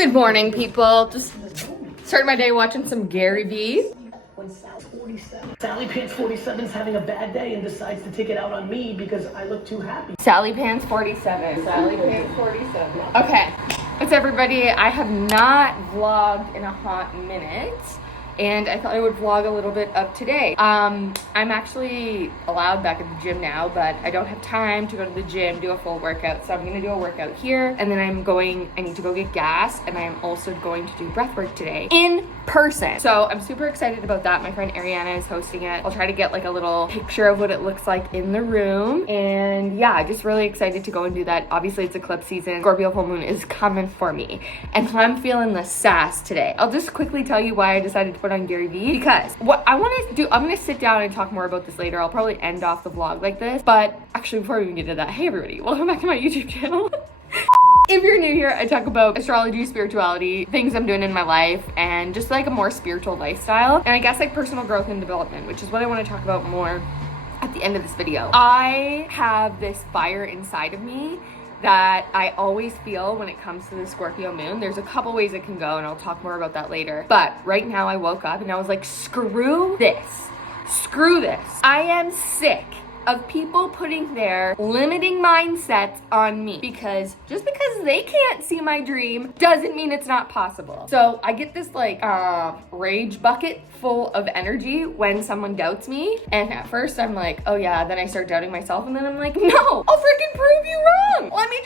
Good morning, people. Just started my day watching some Gary Vee. When Sally Pants 47 is having a bad day and decides to take it out on me because I look too happy. Sally Pants 47. Sally Pants 47. Okay, what's everybody? I have not vlogged in a hot minute, and I thought I would vlog a little bit of today. I'm actually allowed back at the gym now, but I don't have time to go to the gym, do a full workout, so I'm gonna do a workout here, and then I need to go get gas, and I'm also going to do breathwork today in person. So I'm super excited about that. My friend Ariana is hosting it. I'll try to get like a little picture of what it looks like in the room, and yeah, just really excited to go and do that. Obviously it's eclipse season. Scorpio full moon is coming for me, and so I'm feeling the sass today. I'll just quickly tell you why I decided to put on Gary Vee, because what I want to do, I'm going to sit down and talk more about this later. I'll probably end off the vlog like this, but actually before we even get to that, hey everybody, welcome back to my YouTube channel. If you're new here, I talk about astrology, spirituality, things I'm doing in my life, and just like a more spiritual lifestyle, and I guess like personal growth and development, which is what I want to talk about more at the end of this video. I have this fire inside of me that I always feel when it comes to the Scorpio moon. There's a couple ways it can go, and I'll talk more about that later. But right now I woke up and I was like, screw this. Screw this. I am sick of people putting their limiting mindsets on me, because just because they can't see my dream doesn't mean it's not possible. So I get this like rage bucket full of energy when someone doubts me, and at first I'm like, oh yeah, then I start doubting myself, and then I'm like, no, I'll freaking prove you wrong. Let me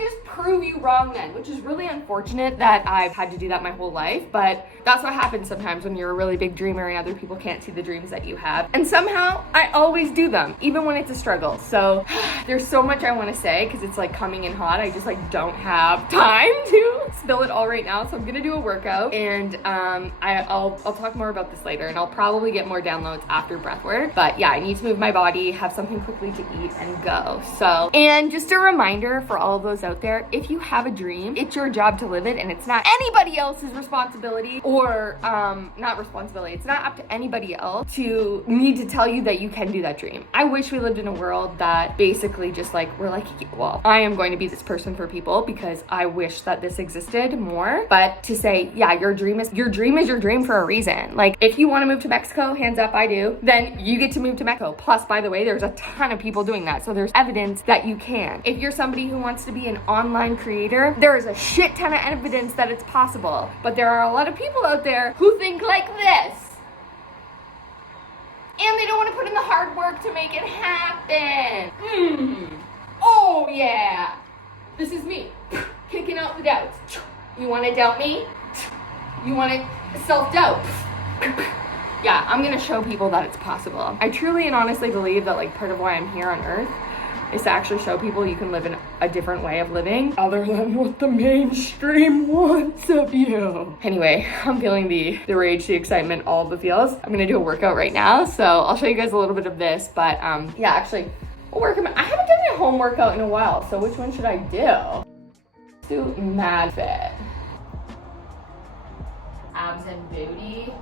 just prove you wrong then, which is really unfortunate that I've had to do that my whole life, but that's what happens sometimes when you're a really big dreamer and other people can't see the dreams that you have. And somehow I always do them, even when it's a struggle. So there's so much I want to say because it's like coming in hot. I just like don't have time to spill it all right now. So I'm gonna do a workout, and I'll talk more about this later, and I'll probably get more downloads after breathwork. But yeah, I need to move my body, have something quickly to eat, and go. So, and just a reminder for all of those out there, if you have a dream, it's your job to live it, and it's not anybody else's responsibility, or not responsibility, it's not up to anybody else to need to tell you that you can do that dream. I wish we lived in a world that basically just like, we're like, well, I am going to be this person for people because I wish that this existed more. But to say, yeah, your dream is your dream for a reason. Like, if you want to move to Mexico, hands up, I do, then you get to move to Mexico. Plus, by the way, there's a ton of people doing that, so there's evidence that you can. If you're somebody who wants to be an online creator, there is a shit ton of evidence that it's possible. But there are a lot of people out there who think like this, and they don't want to put in the hard work to make it happen. Oh yeah, this is me kicking out the doubts. You want to doubt me? You want to self-doubt? Yeah, I'm gonna show people that it's possible. I truly and honestly believe that like part of why I'm here on earth is to actually show people you can live in a different way of living other than what the mainstream wants of you. Anyway, I'm feeling the rage, the excitement, all the feels. I'm gonna do a workout right now, so I'll show you guys a little bit of this, but yeah, actually, I haven't done a home workout in a while, so which one should I do? Let's do Mad Fit. Abs and booty.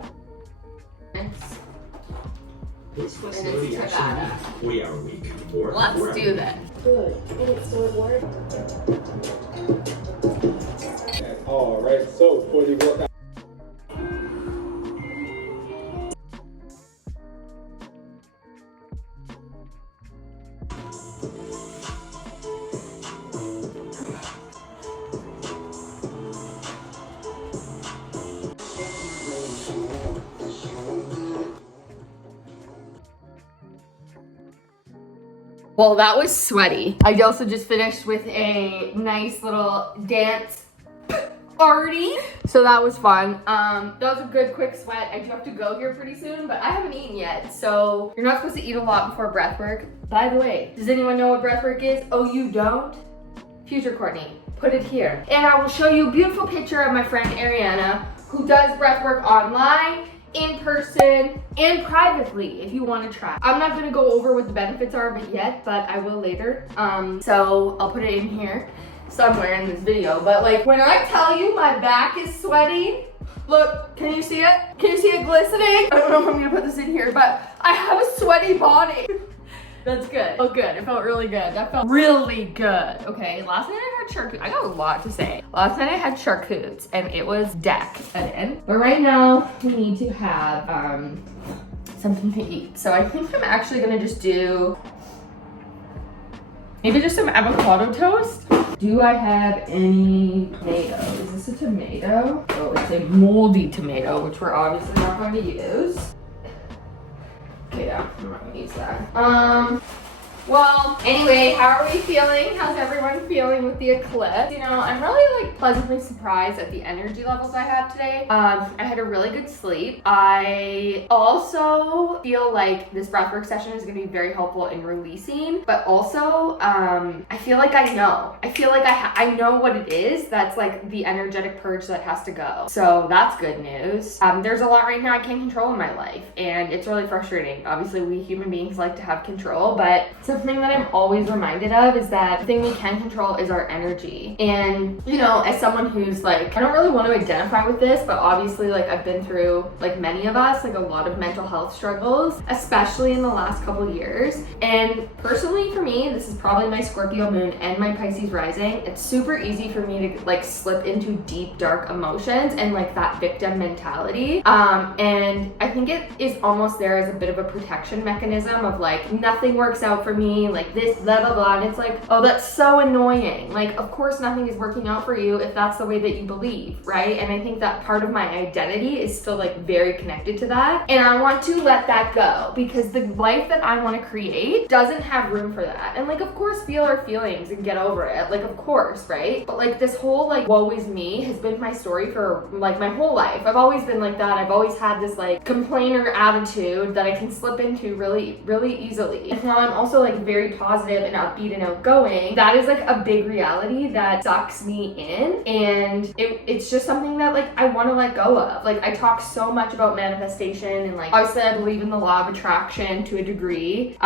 This facility actually meets 40-hour week. Let's do this. Good. And it's so work. All right, so for the workout. Well, that was sweaty. I also just finished with a nice little dance party. So that was fun. That was a good quick sweat. I do have to go here pretty soon, but I haven't eaten yet. So you're not supposed to eat a lot before breathwork. By the way, does anyone know what breathwork is? Oh, you don't? Future Courtney, put it here. And I will show you a beautiful picture of my friend Ariana, who does breathwork online, in person, and privately if you want to try. I'm not going to go over what the benefits are of it yet, but I will later. So I'll put it in here somewhere in this video. But like, when I tell you my back is sweaty, look, can you see it? Can you see it glistening? I don't know if I'm going to put this in here, but I have a sweaty body. That's good. Oh, good. It felt really good. That felt really good. Okay, last night I had charcuterie. I got a lot to say. Last night I had charcuterie and it was decadent. But right now we need to have something to eat. So I think I'm actually gonna just do maybe just some avocado toast. Do I have any tomato? Is this a tomato? Oh, it's a moldy tomato, which we're obviously not going to use. Okay, yeah, I'm not gonna use that. Well, anyway, how are we feeling? How's everyone feeling with the eclipse? You know, I'm really like pleasantly surprised at the energy levels I have today. I had a really good sleep. I also feel like this breathwork session is gonna be very helpful in releasing, but also I feel like I know. I feel like I know what it is. That's like the energetic purge that has to go. So that's good news. There's a lot right now I can't control in my life, and it's really frustrating. Obviously, we human beings like to have control, but something that I'm always reminded of is that the thing we can control is our energy. And, you know, as someone who's like, I don't really want to identify with this, but obviously like I've been through, like many of us, like a lot of mental health struggles, especially in the last couple of years. And personally for me, this is probably my Scorpio moon and my Pisces rising. It's super easy for me to like slip into deep, dark emotions and like that victim mentality. And I think it is almost there as a bit of a protection mechanism of like, nothing works out for me, like this, blah, blah, blah. And it's like, oh, that's so annoying. Like, of course nothing is working out for you if that's the way that you believe, right? And I think that part of my identity is still like very connected to that. And I want to let that go because the life that I want to create doesn't have room for that. And like, of course, feel our feelings and get over it. Like, of course, right? But like this whole like woe is me has been my story for like my whole life. I've always been like that. I've always had this like complainer attitude that I can slip into really, really easily. And while I'm also like very positive and upbeat and outgoing, that is like a big reality that sucks me in, and it's just something that like I want to let go of. Like I talk so much about manifestation and like obviously I believe in the law of attraction to a degree,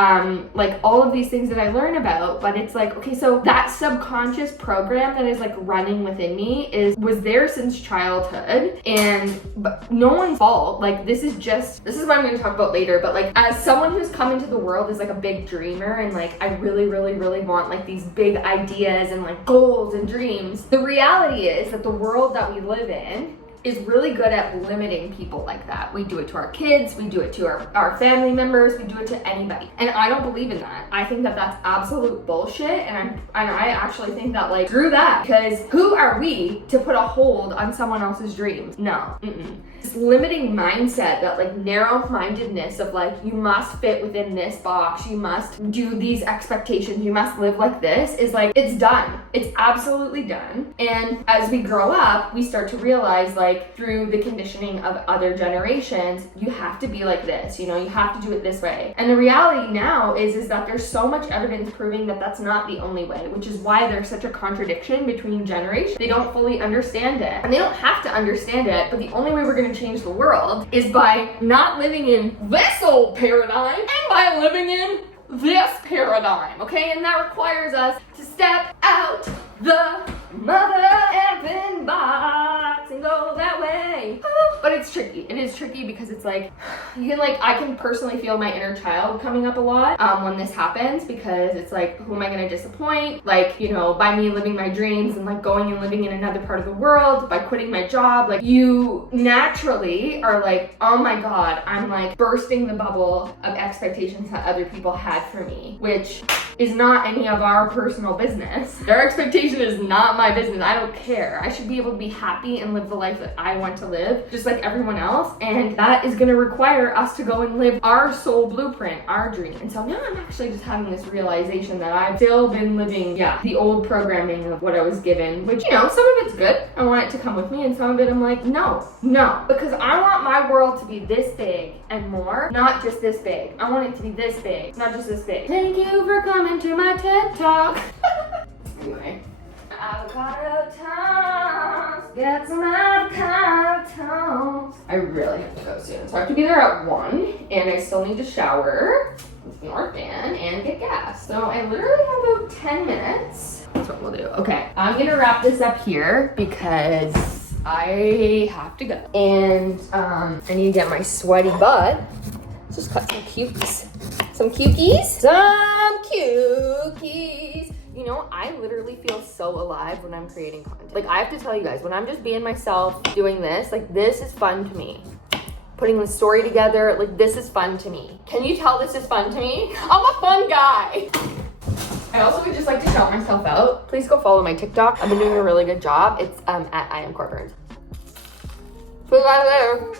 like all of these things that I learn about, but it's like, okay, so that subconscious program that is like running within me was there since childhood, and but no one's fault. Like this is what I'm going to talk about later, but like as someone who's come into the world as like a big dreamer and like I really, really, really want like these big ideas and like goals and dreams, the reality is that the world that we live in is really good at limiting people like that. We do it to our kids, we do it to our family members, we do it to anybody. And I don't believe in that. I think that that's absolute bullshit, and I actually think that like, screw that, because who are we to put a hold on someone else's dreams? No. This limiting mindset, that like narrow-mindedness of like, you must fit within this box, you must do these expectations, you must live like this, is like, it's done. It's absolutely done. And as we grow up, we start to realize like, through the conditioning of other generations, you have to be like this, you know, you have to do it this way. And the reality now is that there's so much evidence proving that that's not the only way, which is why there's such a contradiction between generations. They don't fully understand it, and they don't have to understand it, but the only way we're going to change the world is by not living in this old paradigm and by living in this paradigm, okay? And that requires us to step out the mother effing box and go that way. But it's tricky. It is tricky because it's like, you can like, I can personally feel my inner child coming up a lot when this happens, because it's like, who am I gonna disappoint? Like, you know, by me living my dreams and like going and living in another part of the world, by quitting my job, like you naturally are like, oh my God, I'm like bursting the bubble of expectations that other people had for me, which is not any of our personal business. Their expectation is not my business. I don't care. I should be able to be happy and live the life that I want to live, just like everyone else. And that is gonna require us to go and live our soul blueprint, our dream. And so now I'm actually just having this realization that I've still been living, the old programming of what I was given, which, you know, some of it's good. I want it to come with me, and some of it I'm like, no, because I want my world to be this big and more, not just this big. I want it to be this big, not just this big. Thank you for coming to my TED Talk. Anyway. Avocado toast. Get some avocado toast. I really have to go soon. So I have to be there at 1, and I still need to shower with North Van and get gas. So I literally have about 10 minutes. That's what we'll do. Okay, I'm gonna wrap this up here because I have to go. And I need to get my sweaty butt. Let's just cut some cutes. Some cukies. Some cukies. You know, I literally feel so alive when I'm creating content. Like, I have to tell you guys, when I'm just being myself doing this, like, this is fun to me. Putting the story together, like, this is fun to me. Can you tell this is fun to me? I'm a fun guy. I also would just like to shout myself out. Please go follow my TikTok. I've been doing a really good job. It's at iamcourtburns. See you guys later.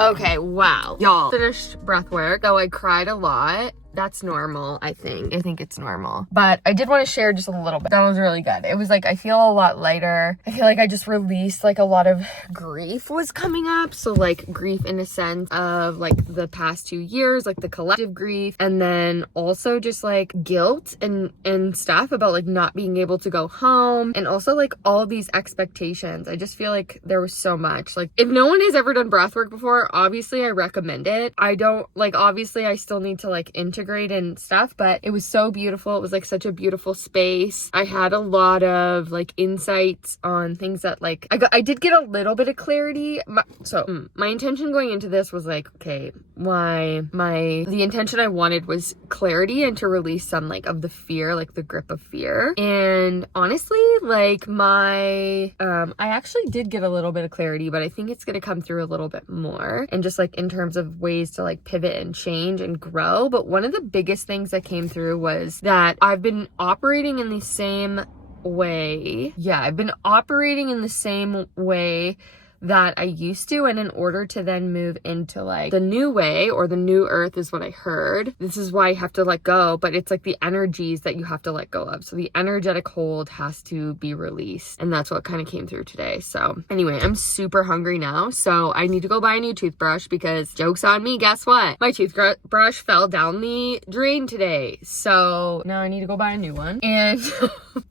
Okay, wow. Y'all, finished breathwork, though I cried a lot. That's normal, I think. I think it's normal. But I did want to share just a little bit. That was really good. It was like, I feel a lot lighter. I feel like I just released like a lot of grief was coming up. So like grief in a sense of like the past 2 years, like the collective grief. And then also just like guilt and stuff about like not being able to go home. And also like all of these expectations. I just feel like there was so much. Like if no one has ever done breathwork before, obviously I recommend it. I don't like, obviously I still need to like integrate and stuff, but it was so beautiful. It was like such a beautiful space. I had a lot of like insights on things that like I did get a little bit of clarity. My intention going into this was like, okay, the intention I wanted was clarity and to release some like of the fear, like the grip of fear. And honestly, like I actually did get a little bit of clarity, but I think it's gonna come through a little bit more, and just like in terms of ways to like pivot and change and grow. But one of the biggest things that came through was that I've been operating in the same way. Yeah, I've been operating in the same way that I used to, and in order to then move into like the new way or the new earth is what I heard. This is why I have to let go, but it's like the energies that you have to let go of. So the energetic hold has to be released, and that's what kind of came through today. So anyway, I'm super hungry now, so I need to go buy a new toothbrush because joke's on me, guess what? My toothbrush fell down the drain today. So now I need to go buy a new one, and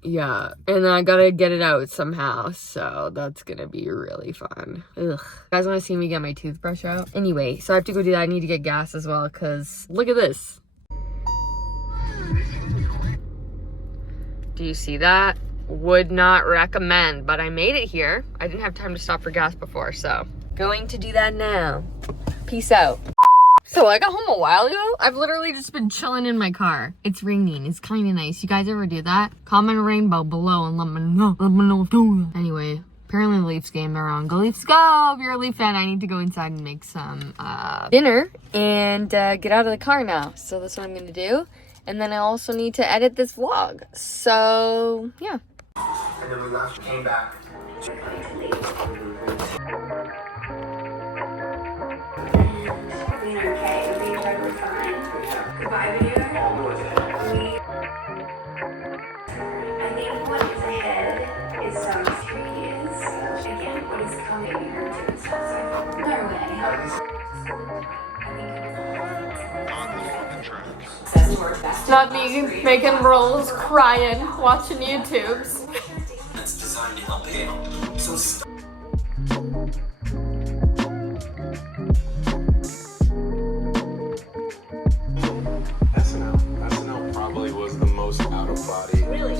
yeah, and then I gotta get it out somehow. So that's gonna be really fun. Ugh. You guys want to see me get my toothbrush out? Anyway, so I have to go do that. I need to get gas as well, because look at this. Do you see that? Would not recommend, but I made it here. I didn't have time to stop for gas before, so going to do that now. Peace out. So I got home a while ago. I've literally just been chilling in my car. It's raining. It's kind of nice. You guys ever do that? Comment rainbow below and let me know. Anyway, apparently the Leafs game, they're on. Go Leafs go! If you're a Leaf fan, I need to go inside and make some dinner and get out of the car now. So that's what I'm gonna do. And then I also need to edit this vlog. So, yeah. And then we left, came back. Everything okay? Everything totally fine? Goodbye, video. I think what is ahead is some serious. Again, what is coming to us. No way. Not me making rolls, crying, watching YouTubes. That's designed to help heal. So SNL probably was the most out of body. Really?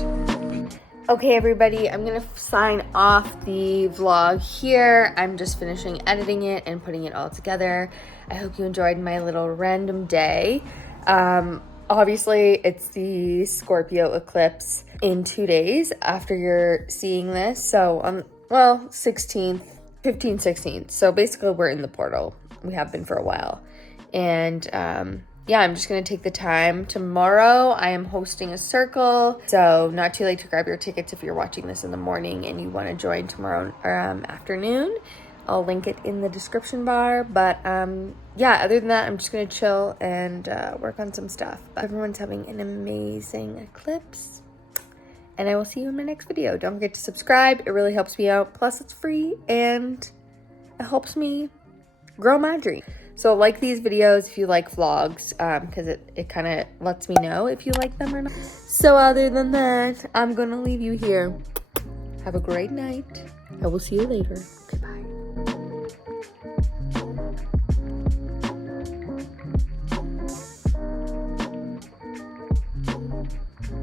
Okay, everybody, I'm gonna sign off the vlog here. I'm just finishing editing it and putting it all together. I hope you enjoyed my little random day. Obviously, it's the Scorpio Eclipse in 2 days after you're seeing this. So, well, 16th, 15th, 16th. So basically, we're in the portal. We have been for a while. And yeah, I'm just going to take the time. Tomorrow, I am hosting a circle. So not too late to grab your tickets if you're watching this in the morning and you want to join tomorrow afternoon. I'll link it in the description bar. But yeah, other than that, I'm just going to chill and work on some stuff. But everyone's having an amazing eclipse. And I will see you in my next video. Don't forget to subscribe. It really helps me out. Plus, it's free and it helps me grow my dream. So like these videos if you like vlogs, because it kind of lets me know if you like them or not. So other than that, I'm going to leave you here. Have a great night. I will see you later. Goodbye.